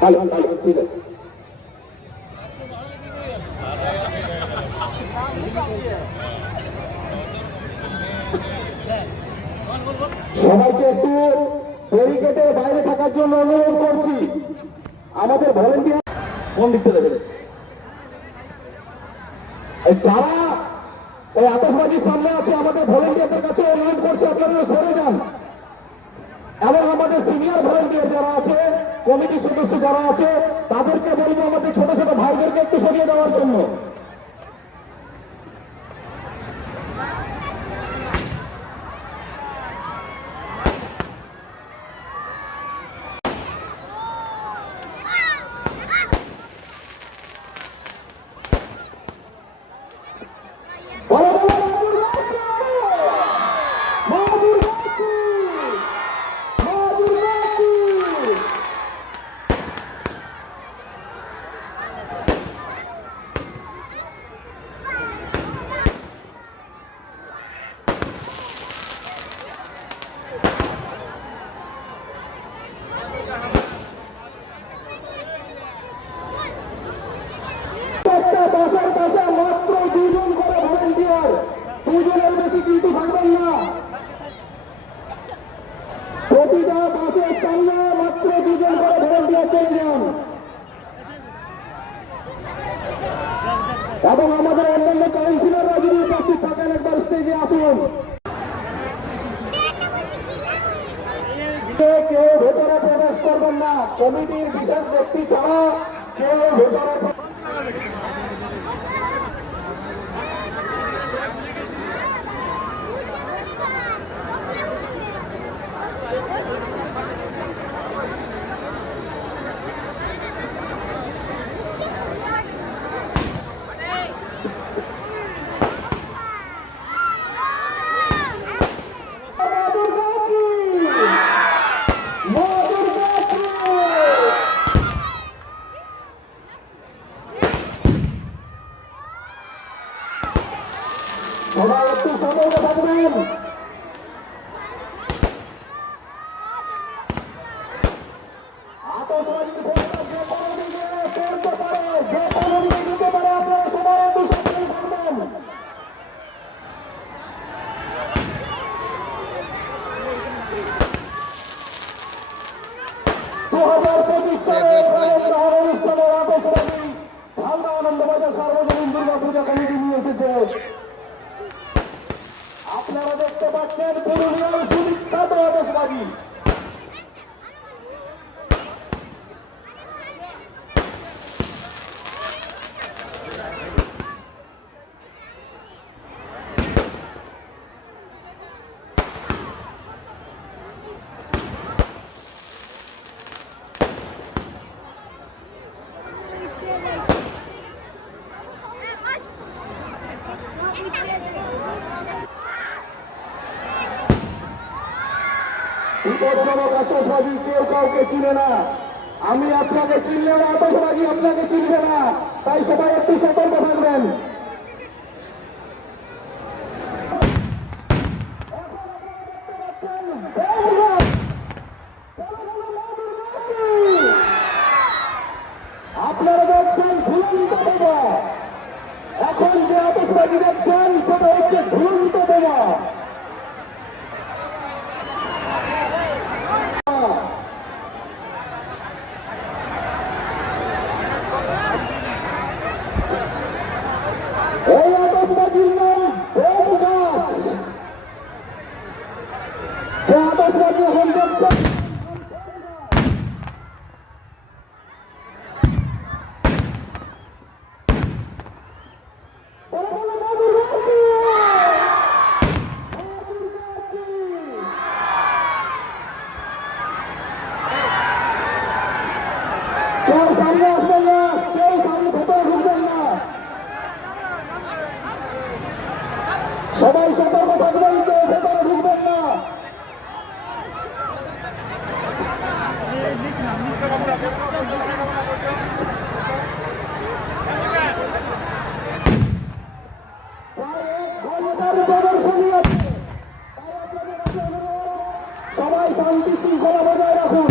ভালো ভালো ঠিক আছে। সবাইকে একটু ব্যারিকেডের বাইরে থাকার জন্য অনুরোধ করছি। আমাদের ভলেন্টিয়ার কোন দিক থেকে দেখেছে যারা ওই আতশবাজির সামনে আছে, আমাদের ভলেন্টিয়ারদের কাছে অনুরোধ করছি আপনারা সরে যান। এবং আমাদের সিনিয়র ভলেন্টিয়ার যারা আছে, কমিটির সদস্য যারা আছে, তাদেরকে বলবো আমাদের ছোট ছোট ভাইদেরকে একটু সরিয়ে দেওয়ার জন্য। মাত্র দুজন করে ভলেন্টিয়ার, দুজনের বেশি কিন্তু থাকবেন না। প্রতিটা বাসের সামনে মাত্র দুজন করে ভলেন্টিয়ার চলে যান। এবং আমাদের অন্যান্য কাউন্সিলররা যদি উপস্থিত থাকেন একবার স্টেজে আসুন। কেউ ভেতরে প্রবেশ করবেন না, কমিটির বিশেষ ব্যক্তি ছাড়া কেউ ভেতরে। সবাই একটু সময় থাকবেন। আতশবাজির ভোটটা যে কোনো দিকে চলতে পারে, যে কোনো দিকে দিতে পারে, আপনারা সবাই একটু সচেতন থাকবেন। 2025 সালের অনুষ্ঠানের আতশবাজি ঝালদা আনন্দবাজার সার্বজনীন দুর্গাপূজা কমিটি নিয়ে এসেছে। আপনারা দেখতে পাচ্ছেন পুরুলিয়ার সুবিখ্যাত আতশবাজি। বিপজ্জনক আতশবাজি কেউ কাউকে চিনে না। আমি আপনাকে চিনলেও আতশবাজি আপনাকে চিনবে না, তাই সবাই একটু সতর্ক থাকবেন। আপনারা দেখছেন ঝুলন্ত বোমা। এখন যে আতশবাজি দেখছেন সেটা হচ্ছে ঝুলন্ত বোমা। এই আতশবাজির নাম বোম গাছ। সে আতশবাজি এখন দেখছেন কেউ সামনে আসবেন না, কেউ সামনে ভেতরে ঢুকবেন না। সবাই সতর্ক থাকবেন, কেউ ভেতরে ঢুকবেন না। সবাই শান্তি শৃঙ্খলা বজায় রাখুন।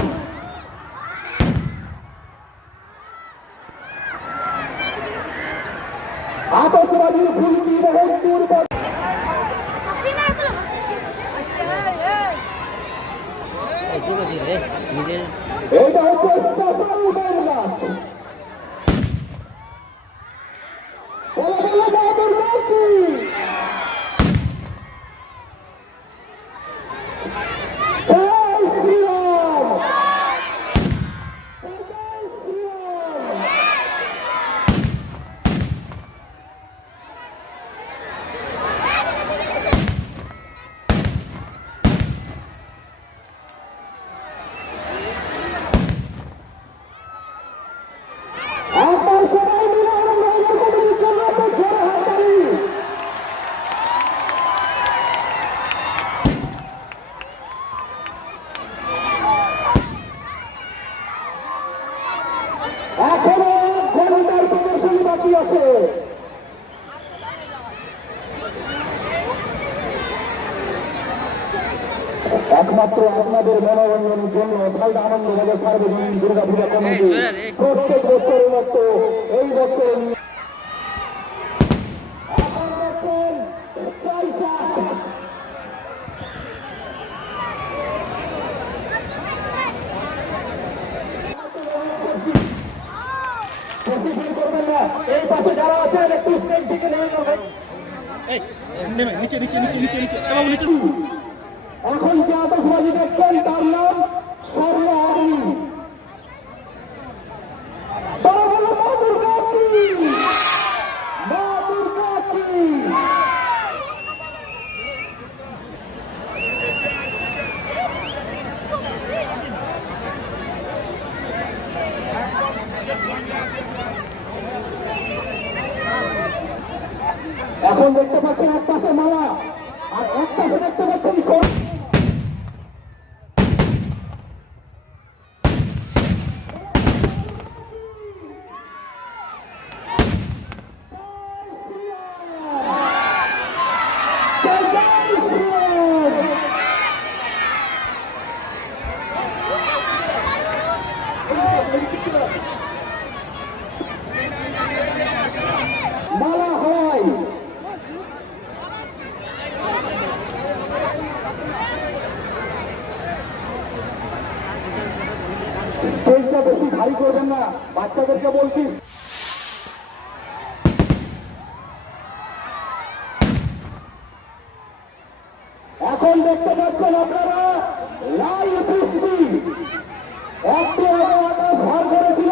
বাজির ফুলকি মোহনপুর এইটা হচ্ছে স্পেশাল উডের গাছ। বাহাদুর বাকি জয় শ্রীরাম, জয় শ্রীরাম। আপনার সবাই মিলে আনন্দবাজার কমিটির জন্য একটা জোরে হাততালি। এখনো 1 ঘন্টার প্রদর্শনী বাকি আছে। একমাত্র আপনাদের মনোরঞ্জনের জন্য ঝালদা আনন্দবাজার সার্বজনীন দুর্গা পূজা কমিটি প্রত্যেক বছরের মতো এই বছর করবেন না। এই পাশে যারা আছেন একটু স্টেজ থেকে নেমে যাবেন। নিচে নিচে নিচে নিচে নিচে বাবু নিচে। এখন যে আতশবাজি দেখছেন তার নাম স্বর্ণ অগ্নি। তারা বলে মা দুর্গা কি, মা দুর্গা কি। এখন দেখতে পাচ্ছেন এক পাশে মালা আর এক পাশে দেখতে পাচ্ছেন স্বর্ণ। মালা হয় স্টেজটা বেশি ভারী করবেন না, বাচ্চাদেরকে বলছি। এখন দেখতে পাচ্ছেন আপনারা লাইভ বৃষ্টি। একটু আগে আকাশ ভার করেছিল,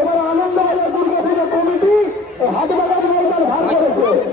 এবার আনন্দবাজার দুর্গা পূজা কমিটি হাটবাজার ময়দান ভার করেছে।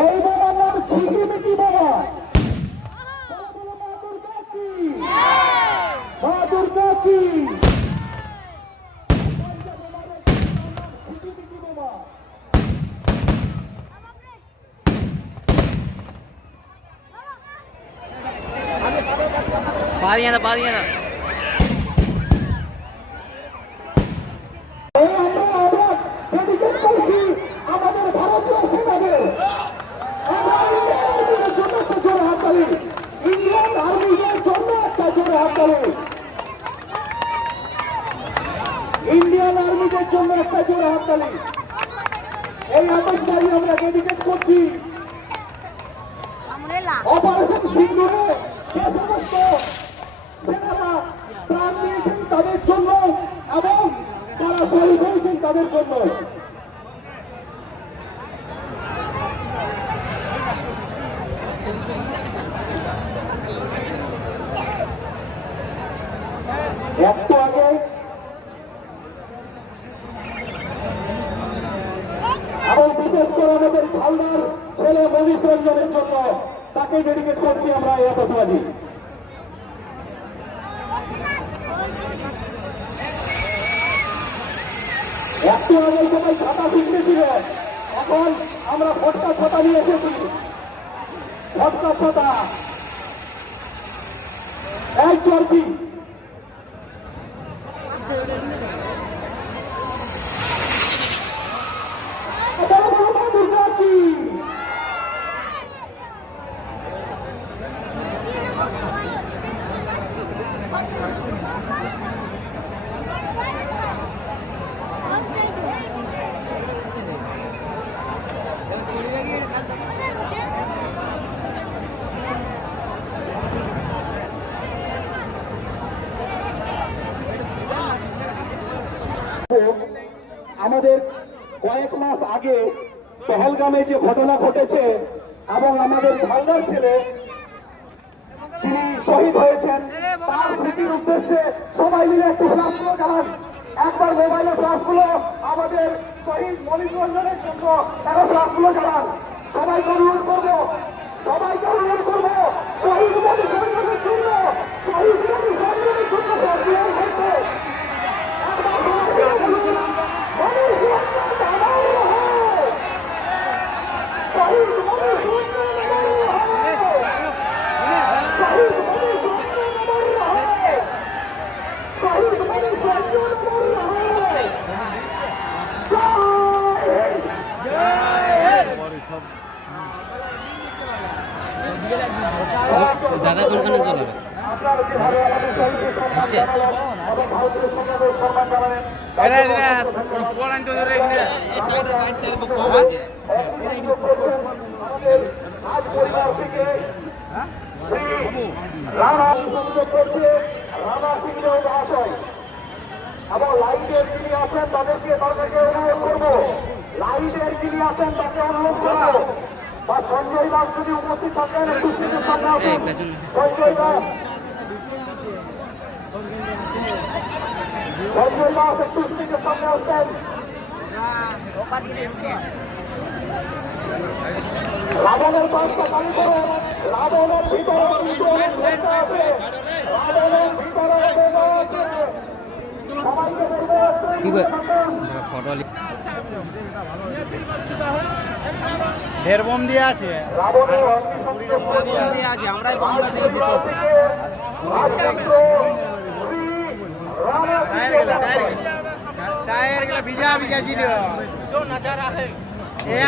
এই বাবার নাম ঝিকিমিকি বাবা। মা দুর্গা কি, পারিয়ে না পারিয়ে না। আমাদের ভারতীয় সেনাদের জোরে হাততালি, ইন্ডিয়ান আর্মিদের জন্য একটা জোরে হাততালি, ইন্ডিয়ান আর্মিদের জন্য একটা জোরে হাততালি। এই আতশবাজি আমরা ডেডিকেট করছি অপারেশন সিন্দুরে যে সমস্ত সেনারা প্রাণ দিয়েছেন তাদের জন্য এবং যারা শহীদ হয়েছেন তাদের জন্য। একটু আগে মনীষ রঞ্জনের জন্য তাকে ডেডিকেট করছি আমরা এই আতশবাজি। একটু আগে সবাই ছাতা শিখতেছিল, এখন আমরা ভটকা ছাতা নিয়ে এসেছি। ভটকা ছাতা এক চর্বি আমাদের কয়েক মাস আগে পহলগামে যে ঘটনা ঘটেছে এবং আমাদের ভাঙ্গার ছেলে তিনি শহীদ হয়েছেন, তার স্মৃতির উদ্দেশ্যে সবাই মিলে একটু ফ্লাশগুলো জ্বালান। একবার মোবাইলের ফ্লাশগুলো আমাদের শহীদ মনীষ রঞ্জনের জন্য তারা ফ্লাশগুলো জ্বালান। সবাইকে অনুরোধ করবো, সবাইকে অনুরোধ করবো শহীদ মনীষ রঞ্জনের জন্য, শহীদ মনীষ রঞ্জনের জন্য ফ্লাশগুলো করতে। দাদা কোনখানে চলে আসছে এবং লাইটের যিনি আছেন তাদেরকে অনুরোধ করবো, লাইটের যিনি আছেন তাকে অনুরোধ করবো, বা সঞ্জয় দাস যদি উপস্থিত থাকেন একটু স্টেজের সামনে আসুন। সঞ্জয় দাস, সঞ্জয় দাস একটু স্টেজের সামনে আসতেন। রাবণের পাঁচটা পানি করুন, রাবণের ভিতরে আছে, রাবণের ভিতরে আছে। সবাইকে ফটো ঢের বোম দিয়ে আছে, আমরাই বোমটা দিয়েছি। টায়ার গুলা ভিজা ভিজা ছিল,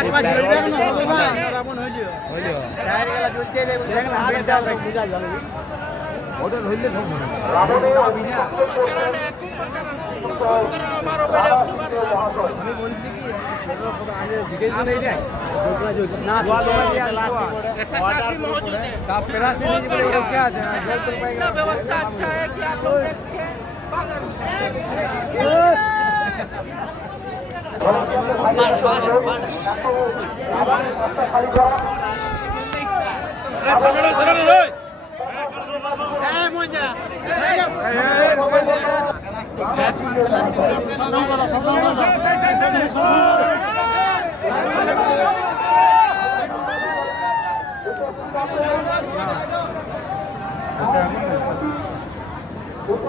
একবার জ্বলবে না হবে না, রাবণ হয়েছে টায়ার গুলা জ্বলতে দেখেন হাতে ডাল ভিজা জল ওটা ধরলে व्यवस्था अच्छा है कि आप लोग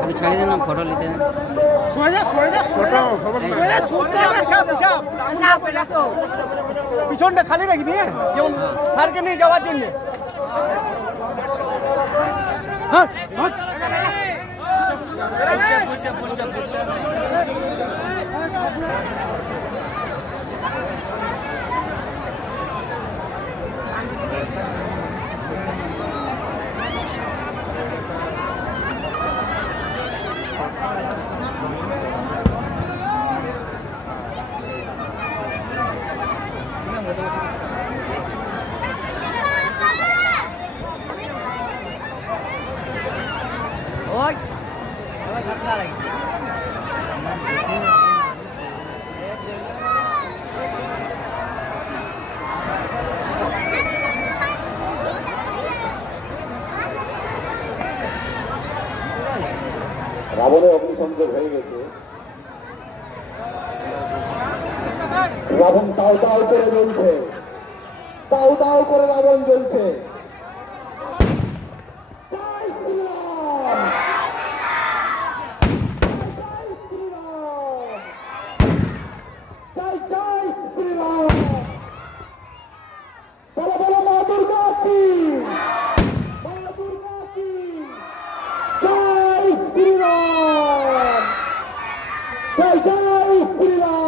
আমি ছাড়িয়ে দিলাম ফটো নিতে পিছনটা খালি রাখবি যেমন স্যারকে নিয়ে যাওয়ার জন্য। রাবণের অগ্নিসংযোগ হয়ে গেছে, রাবণ তাও তাও করে জ্বলছে। দাউ দাউ করে রাবণ জ্বলছে। জয় শ্রীরাম, জয় শ্রীরাম, জয় জয় শ্রীরাম। বলো বলো মা দুর্গা কি, মা দুর্গা কি, জয় শ্রীরাম, জয় জয় শ্রীরাম।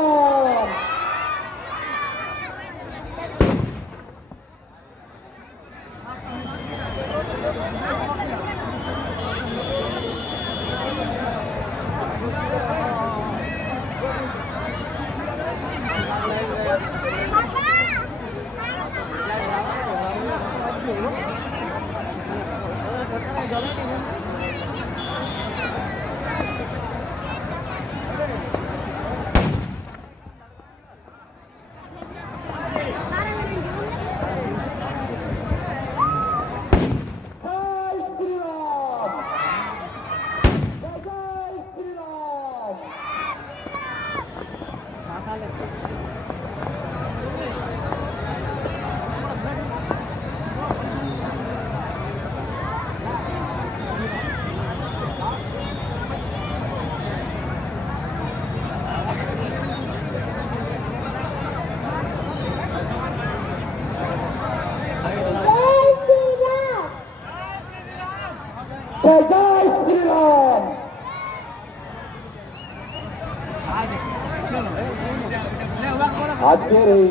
জয় শ্রীরাম, জয় জয় শ্রীরাম। জয় জয় শ্রীরাম। আজকের এই